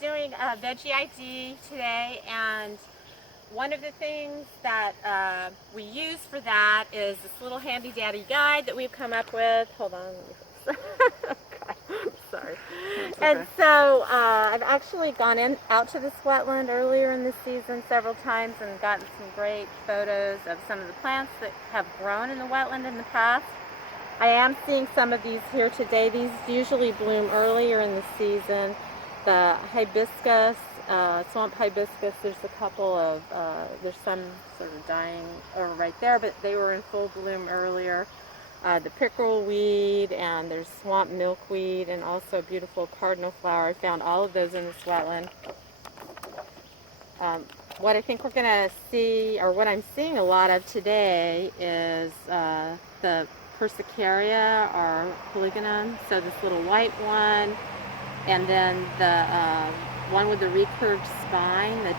doing a Veggie ID today, and one of the things that we use for that is this little handy dandy guide that we've come up with. Hold on, let me fix that. I'm sorry. Okay. And so I've actually gone out to this wetland earlier in the season several times and gotten some great photos of some of the plants that have grown in the wetland in the past. I am seeing some of these here today. These usually bloom earlier in the season. The hibiscus, swamp hibiscus, there's a couple of, there's some sort of dying right there, but they were in full bloom earlier. The pickerel weed, and there's swamp milkweed, and also beautiful cardinal flower. I found all of those in this wetland. What I think we're going to see, or what I'm seeing a lot of today, is the Persicaria or polygonum, so this little white one, and then the one with the recurved spine, the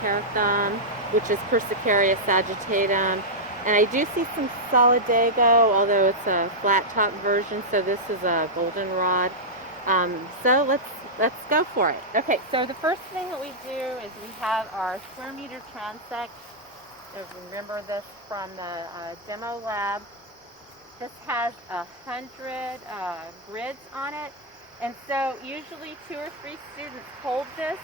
terrathum, which is Persicaria sagittatum. And I do see some solidago, although it's a flat top version, so this is a goldenrod. So let's go for it. Okay, so the first thing that we do is we have our square meter transect. Remember this from the demo lab. This has 100 grids on it, and so usually 2 or 3 students hold this,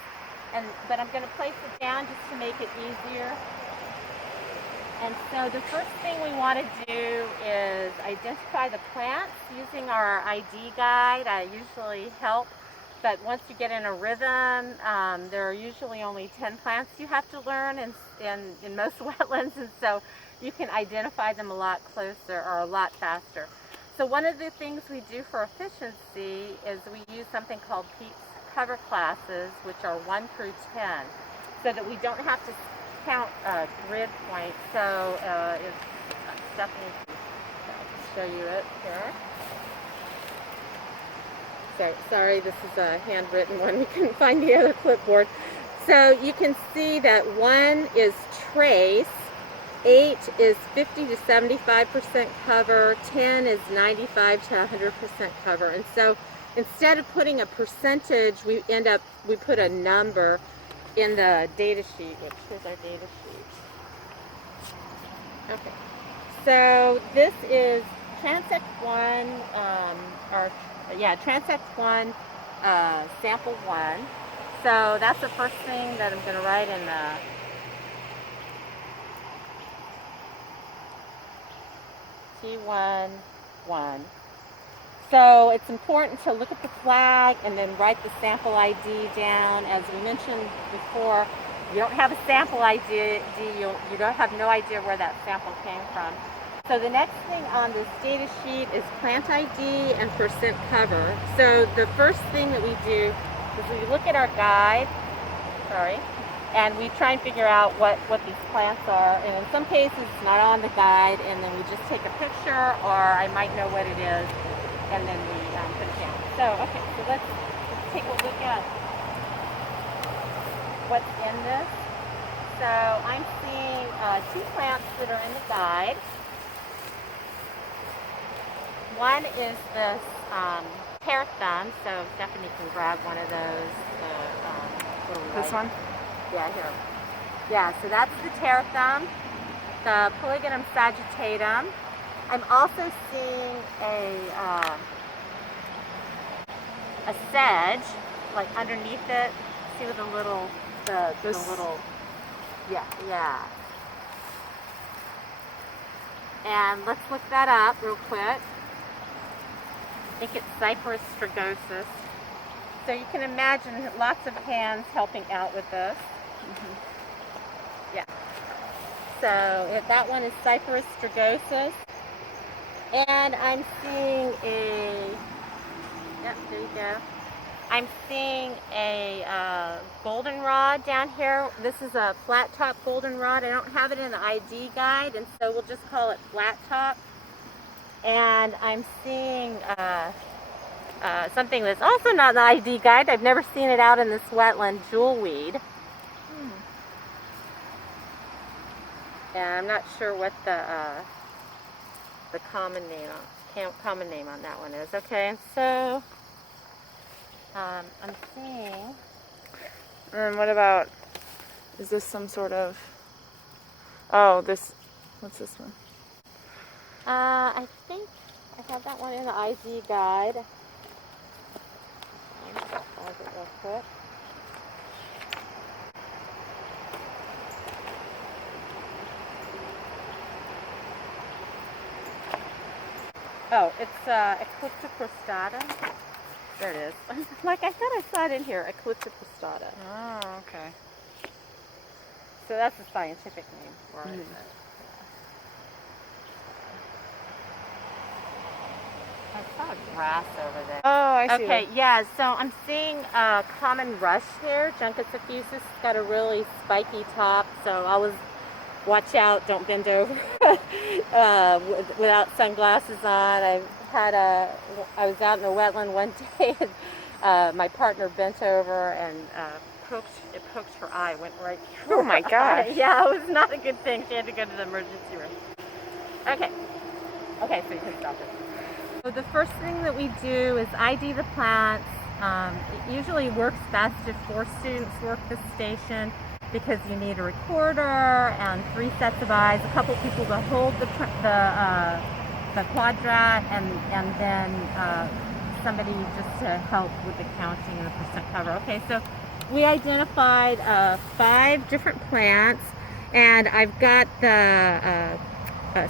but I'm going to place it down just to make it easier. And so the first thing we want to do is identify the plants using our ID guide. I usually help, but once you get in a rhythm, there are usually only 10 plants you have to learn in most wetlands, and so you can identify them a lot closer or a lot faster. So one of the things we do for efficiency is we use something called Pete's cover classes, which are 1 through 10, so that we don't have to count grid points. So if Stephanie can show you it here. Sorry, this is a handwritten one. We couldn't find the other clipboard. So you can see that 1 is trace, 8 is 50 to 75% cover, 10 is 95 to 100% cover. And so instead of putting a percentage, we put a number in the data sheet, which is our data sheet. Okay, so this is Transect 1, Transect 1, sample 1. So that's the first thing that I'm going to write in the T11. So it's important to look at the flag and then write the sample ID down. As we mentioned before, you don't have a sample ID, you don't have no idea where that sample came from. So the next thing on this data sheet is plant ID and percent cover. So the first thing that we do is we look at our guide, and we try and figure out what these plants are. And in some cases it's not on the guide, and then we just take a picture, or I might know what it is, and then we put it down. So, okay, so let's take a look at what's in this. So I'm seeing 2 plants that are in the guide. One is this terrathum, so Stephanie can grab one of those. This one? Yeah, here. Yeah, so that's the terrathum, the polygonum sagittatum. I'm also seeing a sedge, like underneath it. See with the little, yeah. And let's look that up real quick. I think it's Cyperus strigosus. So you can imagine lots of hands helping out with this. Yeah. So that one is Cyperus strigosus. And I'm seeing there you go. I'm seeing a goldenrod down here. This is a flat top goldenrod. I don't have it in the ID guide, and so we'll just call it flat top. And I'm seeing something that's also not in the ID guide. I've never seen it out in this wetland, jewelweed. And I'm not sure what the common name on that one is. Okay, so I'm seeing And then what about, is this some sort of, oh, this, what's this one? I think I have that one in the IZ guide. I'll pause it real quick. Oh, it's Eclipta crostata. There it is. Like I thought I saw it in here, Eclipta crostata. Oh, okay. So that's the scientific name for it. I saw grass over there. Oh, I see. Okay, yeah, so I'm seeing common rush here. Juncus effusus. It's got a really spiky top, so I always watch out, don't bend over without sunglasses on. I was out in a wetland one day and my partner bent over and it poked her eye, went right through. Oh my gosh. Yeah, it was not a good thing. She had to go to the emergency room. Okay, so you can stop it. So the first thing that we do is ID the plants. It usually works best if 4 students work the station because you need a recorder and 3 sets of eyes, a couple people to hold the quadrat, and then somebody just to help with the counting and the percent cover. Okay, so we identified 5 different plants, and I've got the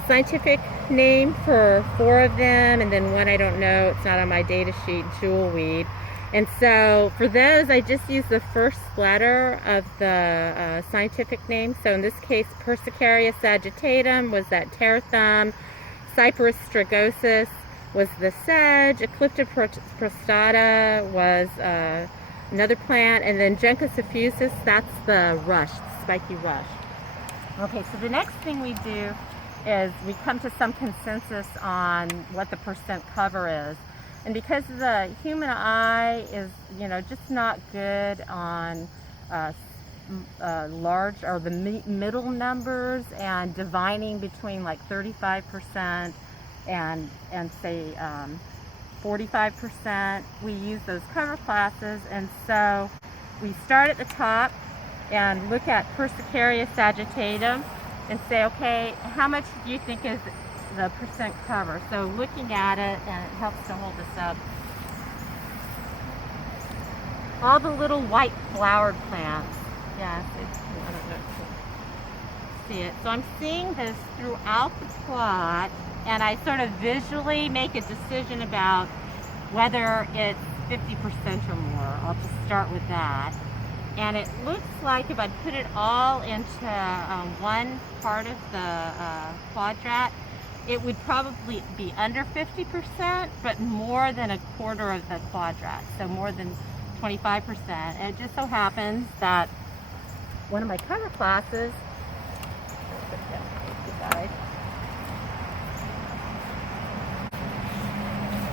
scientific name for 4 of them, and then one I don't know, it's not on my data sheet, jewelweed. And so for those, I just use the first letter of the scientific name. So in this case, Persicaria sagittatum was that tear thumb, Cyperus strigosus was the sedge, Eclipta prostata was another plant, and then Juncus effusus, that's the rush, the spiky rush. Okay, so the next thing we do is we come to some consensus on what the percent cover is. And because the human eye is, just not good on large or the middle numbers and dividing between like 35% and say 45%, we use those cover classes. And so we start at the top and look at Persicaria sagittatum and say, okay, how much do you think is the percent cover? So looking at it, and it helps to hold this up, all the little white flowered plants. Yes, I don't know if you can see it. So I'm seeing this throughout the plot, and I sort of visually make a decision about whether it's 50% or more. I'll just start with that. And it looks like if I put it all into one part of the quadrat, it would probably be under 50%, but more than a quarter of the quadrat, so more than 25%. And it just so happens that one of my cover classes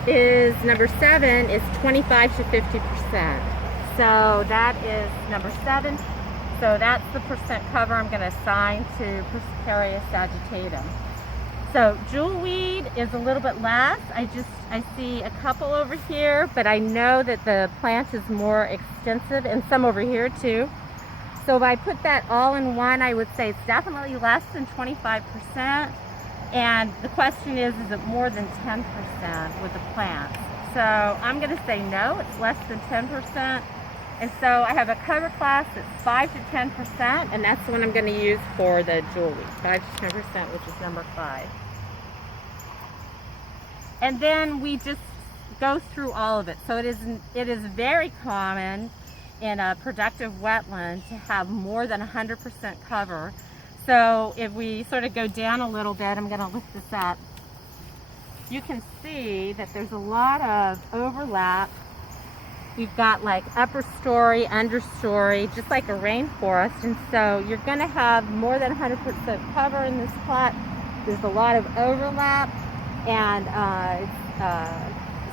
is number 7, is 25 to 50%. So that is number 7. So that's the percent cover I'm going to assign to Persicaria sagittatum. So jewelweed is a little bit less. I see a couple over here, but I know that the plant is more extensive, and some over here too. So if I put that all in one, I would say it's definitely less than 25%. And the question is it more than 10% with the plants? So I'm going to say no, it's less than 10%. And so I have a cover class that's 5 to 10%, and that's the one I'm going to use for the jewelweed, 5 to 10%, which is number 5. And then we just go through all of it. So it is very common in a productive wetland to have more than 100% cover. So if we sort of go down a little bit, I'm going to lift this up, you can see that there's a lot of overlap. We've got like upper story, understory, just like a rainforest. And so you're going to have more than 100% cover in this plot. There's a lot of overlap. And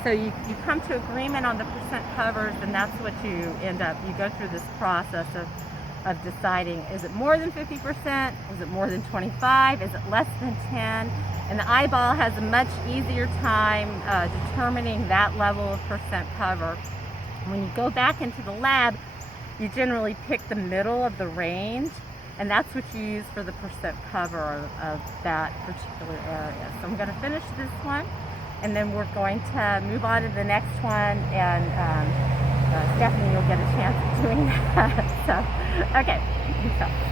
so you come to agreement on the percent covers, and that's what you end up. You go through this process of deciding, is it more than 50%? Is it more than 25? Is it less than 10? And the eyeball has a much easier time determining that level of percent cover. When you go back into the lab, you generally pick the middle of the range, and that's what you use for the percent cover of that particular area. So I'm going to finish this one, and then we're going to move on to the next one, and Stephanie will get a chance of doing that. So, okay. So.